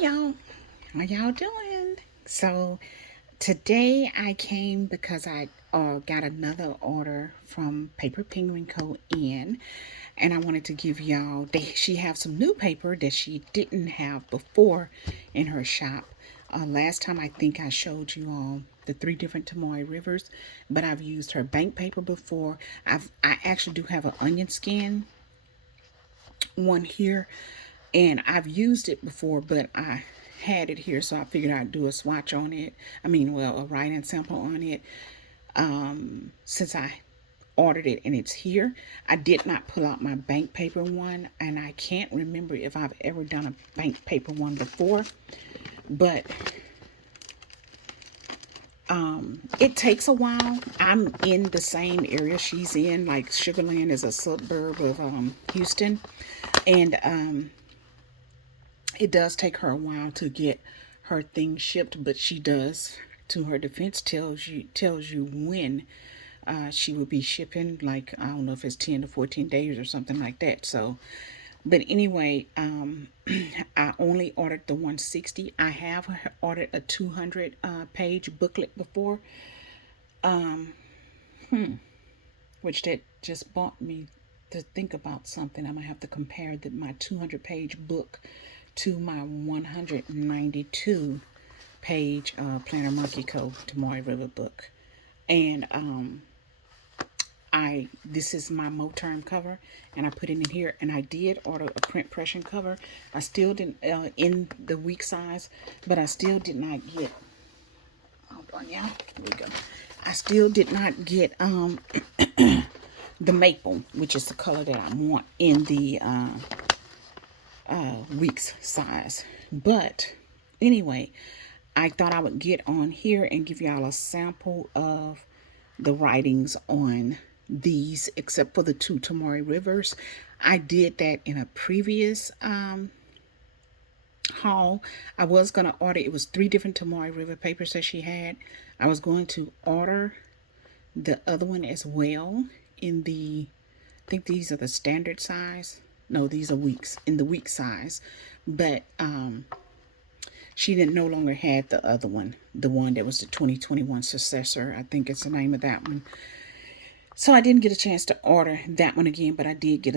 y'all. How y'all doing? So today I came because I got another order from Paper Penguin Co. in, and I wanted to give y'all. She have some new paper that she didn't have before in her shop. Last time I think I showed you all the three different Tomoe rivers, but I've used her bank paper before. I actually do have an onion skin one here, and I've used it before, but I had it here, so I figured I'd do a swatch on it. A write-in sample on it. Since I ordered it and it's here, I did not pull out my bank paper one, and I can't remember if I've ever done a bank paper one before, but it takes a while. I'm in the same area she's in. Like, Sugarland is a suburb of Houston, and it does take her a while to get her things shipped, but she does, to her defense, tells you when she will be shipping. Like, I don't know if it's 10 to 14 days or something like that. So, but anyway, I only ordered the 160. I have ordered a 200 page booklet before, which that just brought me to think about something. I'm gonna have to compare my 200 page book to my 192 page Planner Monkey Co. Tomoe River book. And this is my Moterm cover, and I put it in here, and I did order a print pressing cover. I still didn't in the week size, but I still did not get, hold on, yeah, here we go. I still did not get the maple, which is the color that I want in the weeks size. But anyway, I thought I would get on here and give y'all a sample of the writings on these, except for the two Tomoe rivers. I did that in a previous haul. I was going to order, it was three different Tomoe river papers that she had. I was going to order the other one as well in the, I think these are the standard size. No, these are weeks, in the week size. But she didn't no longer had the other one, the one that was the 2021 successor. I think it's the name of that one. So I didn't get a chance to order that one again, but I did get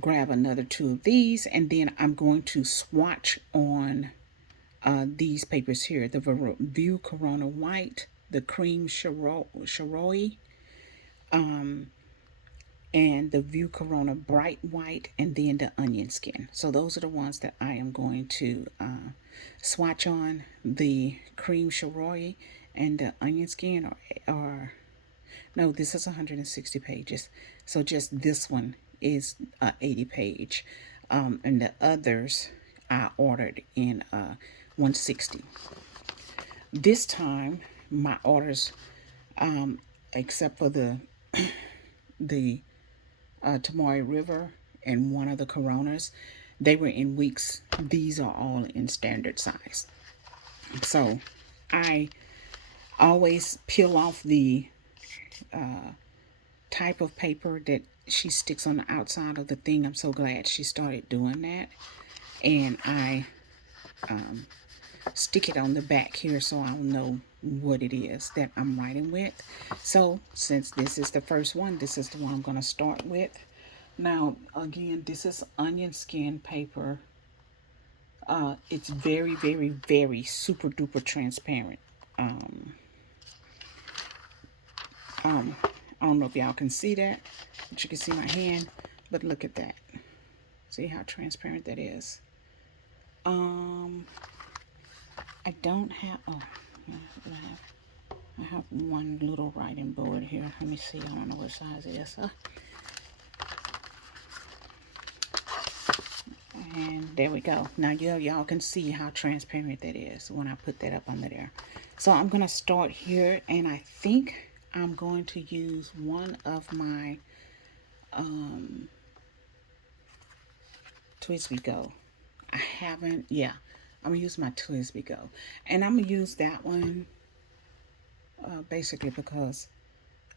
grab another two of these, and then I'm going to swatch on these papers here: the View Corona White, the Cream Shiroi, and the View Corona Bright White, and then the Onion Skin. So those are the ones that I am going to swatch on. The Cream Shiroi and the Onion Skin are no, this is 160 pages. So just this one is 80 page. And the others I ordered in 160. This time, my orders, except for the Tomoe River and one of the Coronas, they were in weeks. These are all in standard size. So I always peel off the type of paper that she sticks on the outside of the thing. I'm so glad she started doing that. And I stick it on the back here so I'll know what it is that I'm writing with. So since this is the first one, this is the one I'm going to start with. Now, again, this is onion skin paper. It's very, very, very super duper transparent. I don't know if y'all can see that, but you can see my hand, but look at that. See how transparent that is. I don't have, I have one little writing board here. Let me see, I don't know what size it is. And there we go. Now y'all can see how transparent that is when I put that up under there. So I'm going to start here, and I think I'm going to use one of my Twisby Go. I haven't, yeah, I'm going to use my Twisby Go. And I'm going to use that one basically because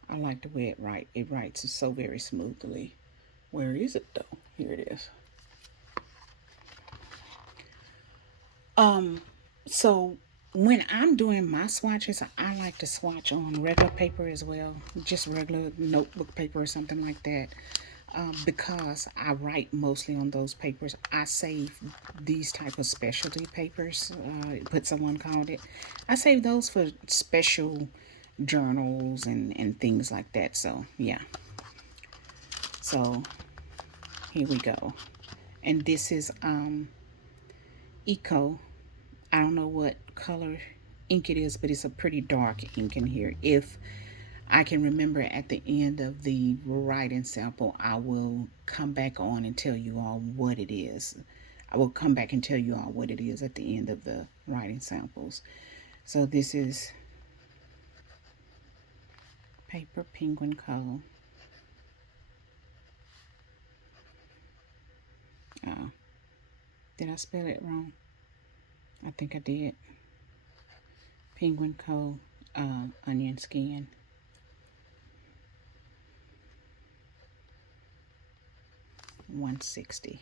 I like the way it writes so very smoothly. Where is it though? Here it is. Um, so when I'm doing my swatches, I like to swatch on regular paper as well, just regular notebook paper or something like that. Because I write mostly on those papers, I save these type of specialty papers. Put someone called it. I save those for special journals and things like that. So yeah. So here we go. And this is Eco. I don't know what color ink it is, but it's a pretty dark ink in here. If I can remember at the end of the writing sample, I will come back on and tell you all what it is. I will come back and tell you all what it is at the end of the writing samples. So this is Paper Penguin Co. Uh, did I spell it wrong? I think I did. Penguin Co. Onion skin. 160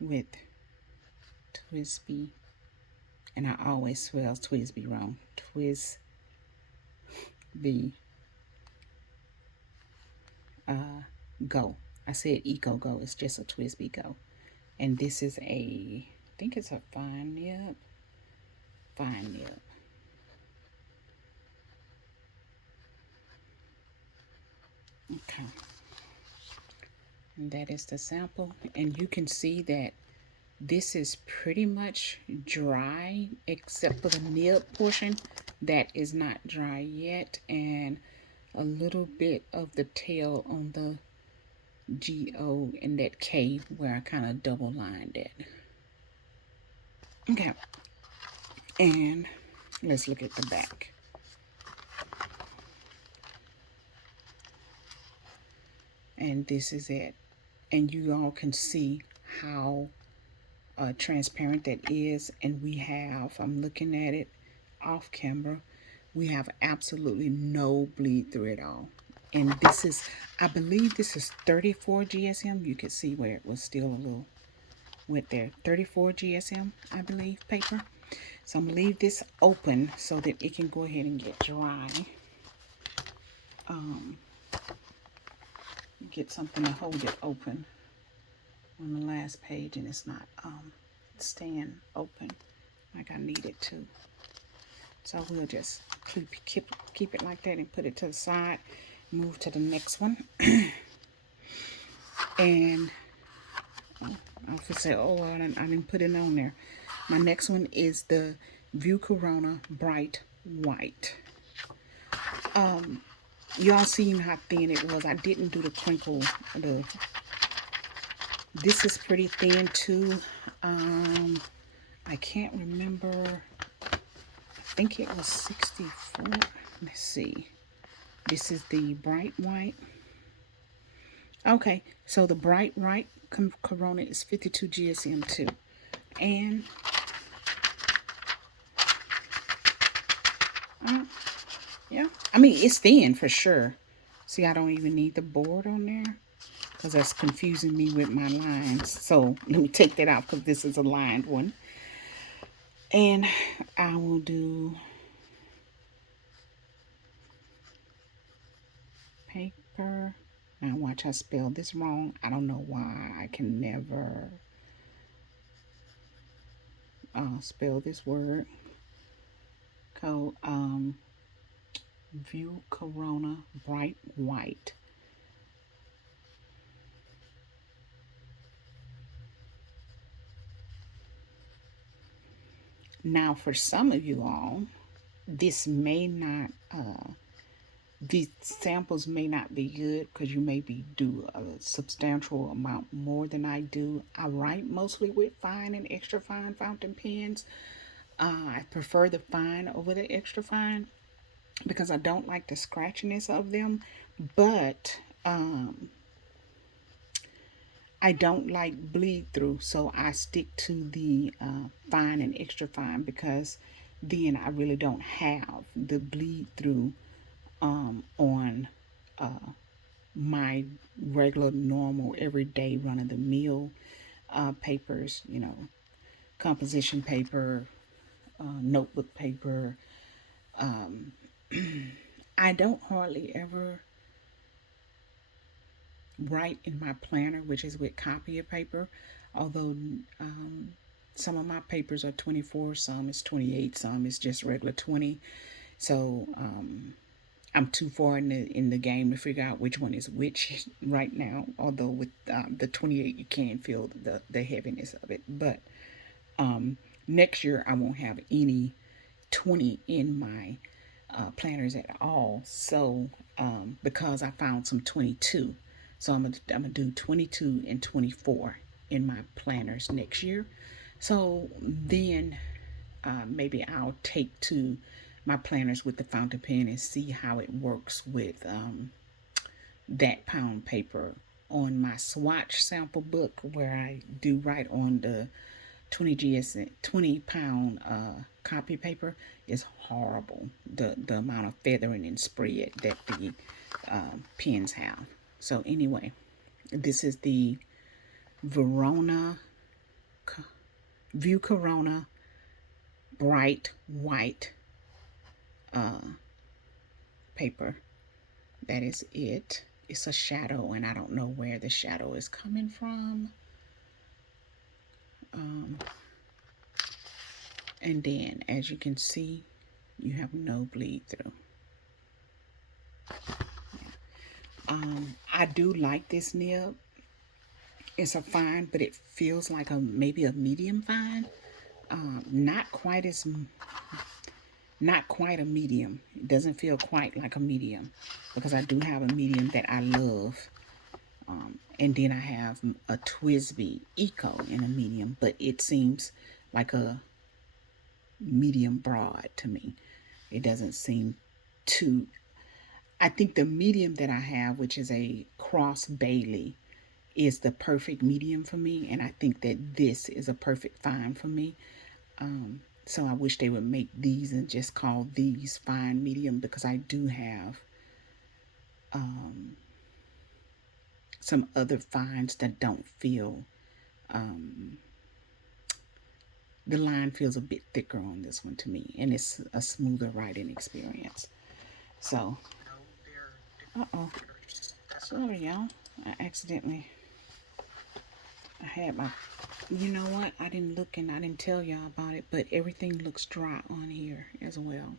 with Twisby, and I always spell Twisby wrong. Twisby Go. I said Eco Go. It's just a Twisby Go. And this is I think it's a fine nib. Fine nib. Okay. And that is the sample. And you can see that this is pretty much dry except for the nib portion. That is not dry yet. And a little bit of the tail on the G-O and that K where I kind of double lined it. Okay. And let's look at the back. And this is it. And you all can see how transparent that is. And we have, I'm looking at it off camera, we have absolutely no bleed through at all. And this is, I believe this is 34 GSM. You can see where it was still a little wet there. 34 GSM, I believe, paper. So I'm gonna leave this open so that it can go ahead and get dry. Get something to hold it open on the last page, and it's not staying open like I need it to. So we'll just keep it like that and put it to the side. Move to the next one. And I was gonna say, oh, I didn't put it on there. My next one is the View Corona Bright White. Y'all seen how thin it was. I didn't do the crinkle. This is pretty thin too. I can't remember. I think it was 64. Let's see. This is the Bright White. Okay, so the Bright White Corona is 52 GSM too. And yeah, I mean, it's thin for sure. See, I don't even need the board on there because that's confusing me with my lines. So let me take that out because this is a lined one. And I will do paper. Now watch, I spelled this wrong. I don't know why. I can never spell this word. View Corona Bright White. Now for some of you all, this may not these samples may not be good because you may be do a substantial amount more than I do. I write mostly with fine and extra fine fountain pens. I prefer the fine over the extra fine because I don't like the scratchiness of them, but I don't like bleed through, so I stick to the fine and extra fine because then I really don't have the bleed through on my regular, normal, everyday, run of the mill papers, composition paper, notebook paper. I don't hardly ever write in my planner, which is with copy of paper, although um, some of my papers are 24, some is 28, some is just regular 20. So I'm too far in the game to figure out which one is which right now. Although with the 28, you can feel the heaviness of it. But next year, I won't have any 20 in my planners at all. So because I found some 22, so I'm gonna do 22 and 24 in my planners next year. So then maybe I'll take to my planners with the fountain pen and see how it works with that pound paper on my swatch sample book where I do write on the 20 pound copy paper is horrible. The amount of feathering and spread that the pens have. So anyway, this is the Verona View Corona bright white paper. That is it. It's a shadow, and I don't know where the shadow is coming from. And then, as you can see, you have no bleed through. I do like this nib. It's a fine, but it feels like maybe a medium fine. Not quite as not quite a medium. It doesn't feel quite like a medium because I do have a medium that I love. And then I have a Twisby Eco in a medium, but it seems like a medium broad to me. It doesn't seem too. I think the medium that I have, which is a Cross Bailey, is the perfect medium for me, and I think that this is a perfect fine for me. So I wish they would make these and just call these fine medium because I do have some other fines that don't feel the line feels a bit thicker on this one to me, and it's a smoother writing experience. So, uh-oh, sorry y'all, I accidentally, I had my, you know what, I didn't look and I didn't tell y'all about it, but everything looks dry on here as well.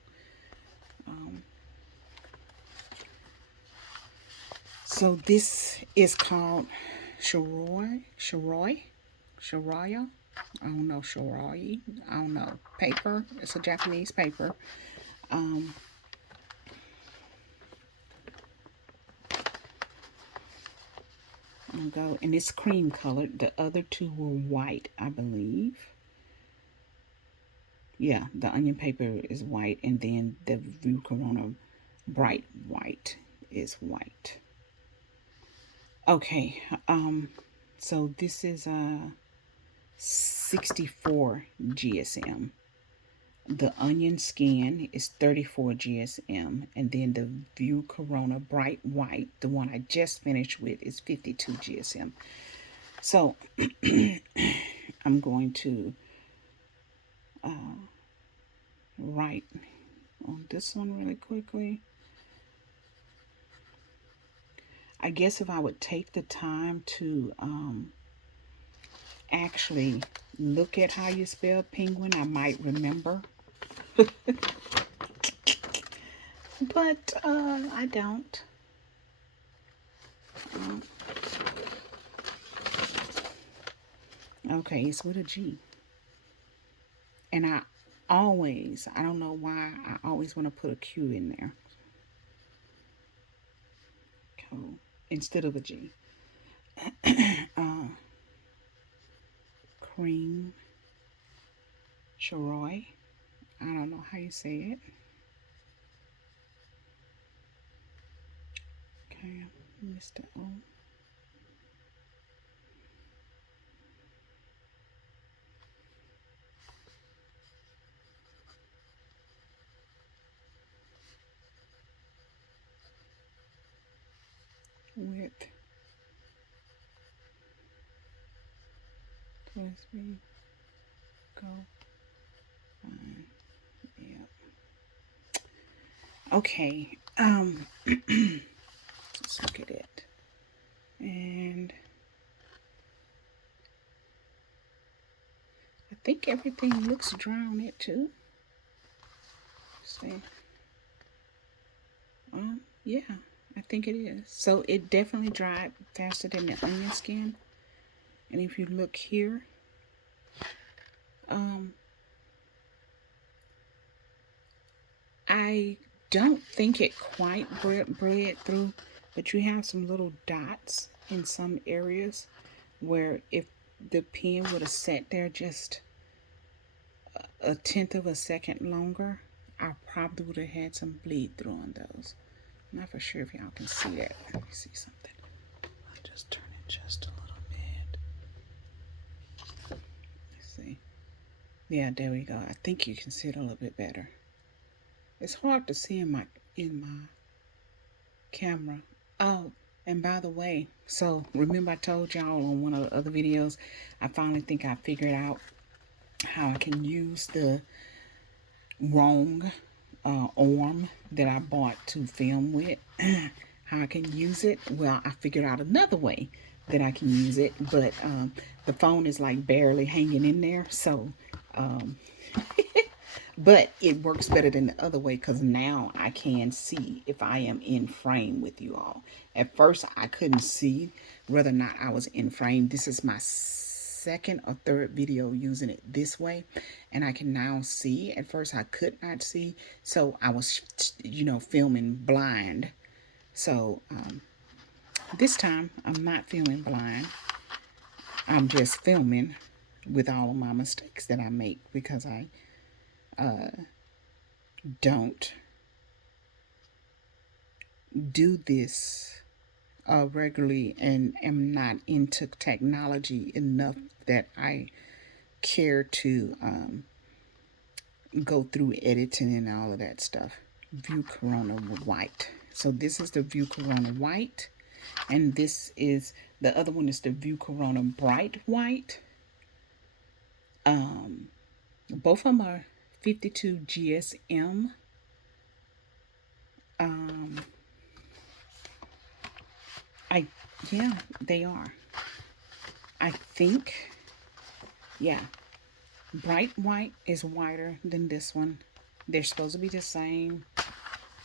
So this is called Shiroi. I don't know, Shiroi. I don't know. Paper. It's a Japanese paper. Um, I'll go, and it's cream colored. The other two were white, I believe. Yeah, the onion paper is white, and then the View Corona bright white is white. Okay, so this is a 64 GSM. The onion skin is 34 GSM, and then the View Corona bright white, the one I just finished with, is 52 GSM. So I'm going to write on this one really quickly. I guess if I would take the time to actually look at how you spell penguin, I might remember. But I don't. Okay, it's with a G. And I don't know why, I always want to put a Q in there. Q instead of a G. Cream. Shiroi. I don't know how you say it. Okay, Mr. O. with Twisby Go Fine. Yeah. Okay. Let's look at it. And I think everything looks dry on it too. Let's see. Yeah, I think it is. So it definitely dried faster than the onion skin. And if you look here, I don't think it quite bled through, but you have some little dots in some areas where if the pen would have sat there just a tenth of a second longer, I probably would have had some bleed through on those. I'm not for sure if y'all can see that. Let me see something. I'll just turn it just a little bit. Let's see. Yeah, there we go. I think you can see it a little bit better. It's hard to see in my camera. Oh, and by the way, so remember I told y'all on one of the other videos, I finally think I figured out how I can use the wrong arm that I bought to film with. How I can use it. Well, I figured out another way that I can use it, but the phone is like barely hanging in there, so but it works better than the other way because now I can see if I am in frame with you all. At first, I couldn't see whether or not I was in frame. This is my second or third video using it this way, and I can now see. At first, I could not see, so I was, filming blind. So this time, I'm not filming blind. I'm just filming with all of my mistakes that I make because I don't do this regularly and am not into technology enough that I care to go through editing and all of that stuff. View Corona White. So this is the View Corona White, and this is the other one is the View Corona Bright White. Both of them are 52 GSM. Yeah, they are. I think, yeah, Bright White is whiter than this one. They're supposed to be the same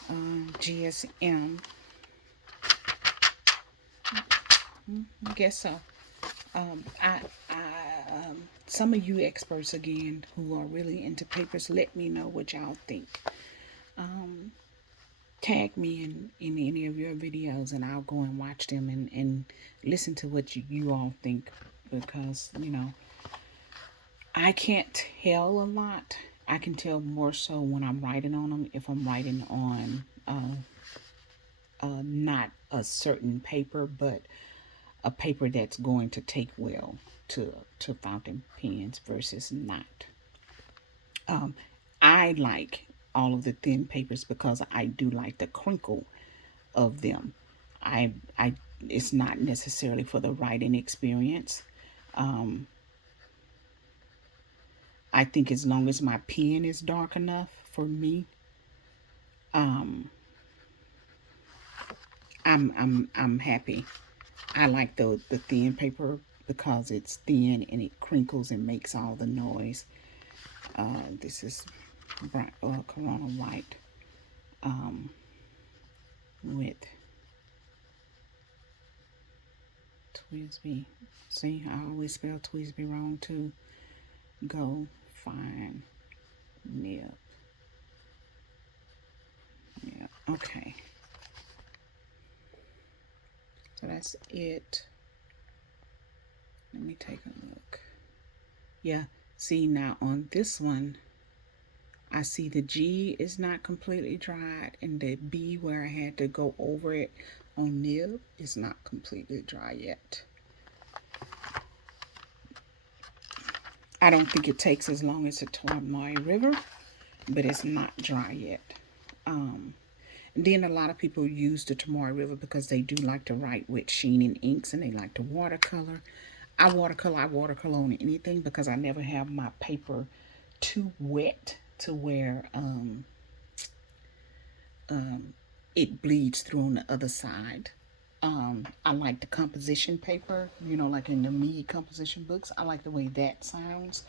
GSM. I guess so. Some of you experts again who are really into papers, let me know what y'all think. Tag me in any of your videos and I'll go and watch them and listen to what you all think, because I can't tell a lot. I can tell more so when I'm writing on them, if I'm writing on not a certain paper, but a paper that's going to take well to fountain pens versus not. I like all of the thin papers because I do like the crinkle of them. I it's not necessarily for the writing experience. I think as long as my pen is dark enough for me, I'm happy. I like the thin paper because it's thin and it crinkles and makes all the noise. This is bright, Corona White with Twisby. See, I always spell Twisby wrong too. Go Fine Nib. Yeah, okay. So that's it. Let me take a look. Yeah, see now on this one, I see the G is not completely dried, and the B where I had to go over it on nib is not completely dry yet. I don't think it takes as long as the Tormoy River, but it's not dry yet. And then a lot of people use the Tamari River because they do like to write with sheen and inks, and they like to watercolor. I watercolor on anything because I never have my paper too wet to where it bleeds through on the other side. I like the composition paper, like in the me composition books. I like the way that sounds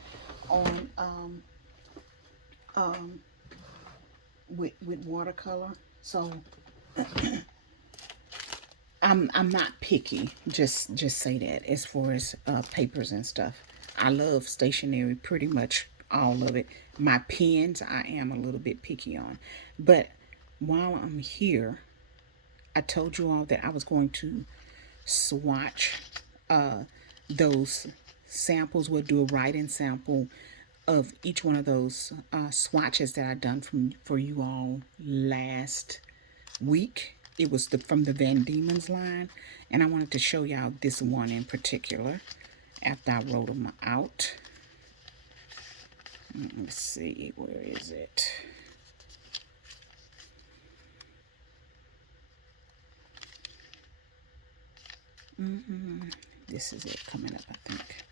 on with watercolor. So I'm not picky. Just say that as far as papers and stuff. I love stationery, pretty much all of it. My pens, I am a little bit picky on, but while I'm here, I told you all that I was going to swatch uh, those samples. We'll do a writing sample of each one of those swatches that I done for you all last week. It was from the Van Diemen's line, and I wanted to show y'all this one in particular after I wrote them out. Let's see, where is it? This is it coming up, I think.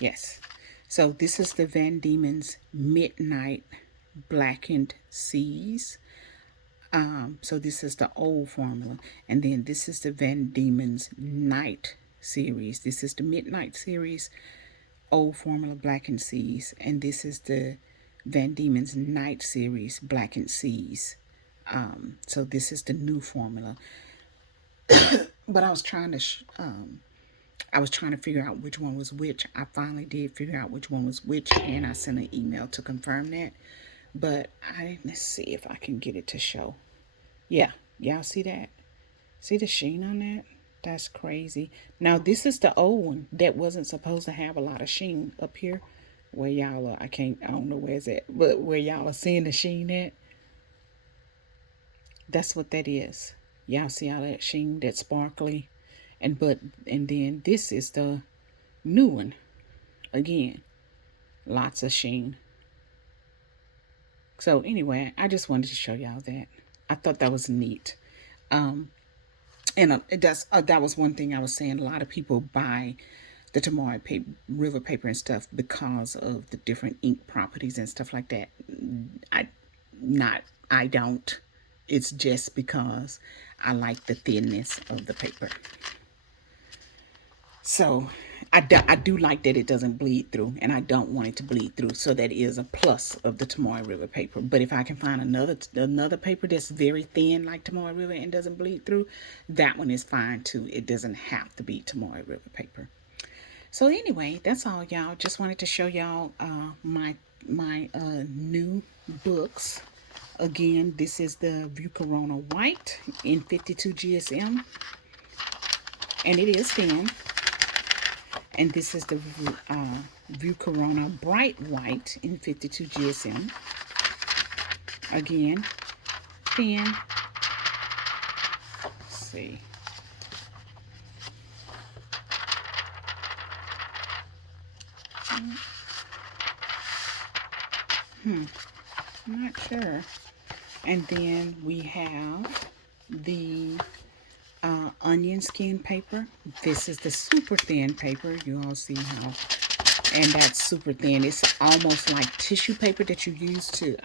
Yes. So this is the Van Diemen's Midnight Blackened Seas. So this is the old formula. And then this is the Van Diemen's Night series. This is the Midnight series, old formula, Blackened Seas. And this is the Van Diemen's Night series, Blackened Seas. So this is the new formula. But I was trying to figure out which one was which. I finally did figure out which one was which, and I sent an email to confirm that. But let's see if I can get it to show. Yeah, y'all see that? See the sheen on that? That's crazy. Now this is the old one that wasn't supposed to have a lot of sheen up here. Where y'all are, I don't know where it's at, but where y'all are seeing the sheen at. That's what that is. Y'all see all that sheen, that sparkly, and then this is the new one. Again, lots of sheen. So anyway, I just wanted to show y'all that. I thought that was neat. And that was one thing I was saying. A lot of people buy the Tamari River paper and stuff because of the different ink properties and stuff like that. I don't. It's just because I like the thinness of the paper. So I do like that it doesn't bleed through, and I don't want it to bleed through. So that is a plus of the Tamari River paper. But if I can find another paper that's very thin like Tamari River and doesn't bleed through, that one is fine too. It doesn't have to be Tamari River paper. So anyway, that's all, y'all. Just wanted to show y'all my new books. Again, this is the View Corona White in 52 GSM, and it is thin. And this is the View Corona Bright White in 52 GSM. Again, thin. Let's see. I'm not sure. And then we have the onion skin paper. This is the super thin paper. You all see how, and that's super thin. It's almost like tissue paper that you use to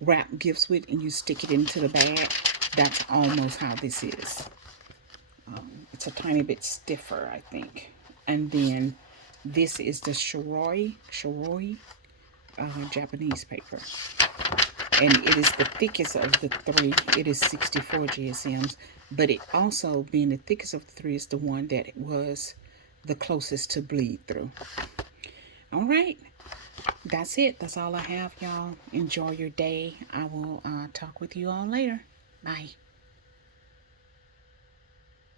wrap gifts with, and you stick it into the bag. That's almost how this is. It's a tiny bit stiffer, I think. And then this is the Shiroi Japanese paper. And it is the thickest of the three. It is 64 GSMs, but it also, being the thickest of the three, is the one that was the closest to bleed through. All right, that's it. That's all I have, y'all. Enjoy your day. I will talk with you all later. Bye.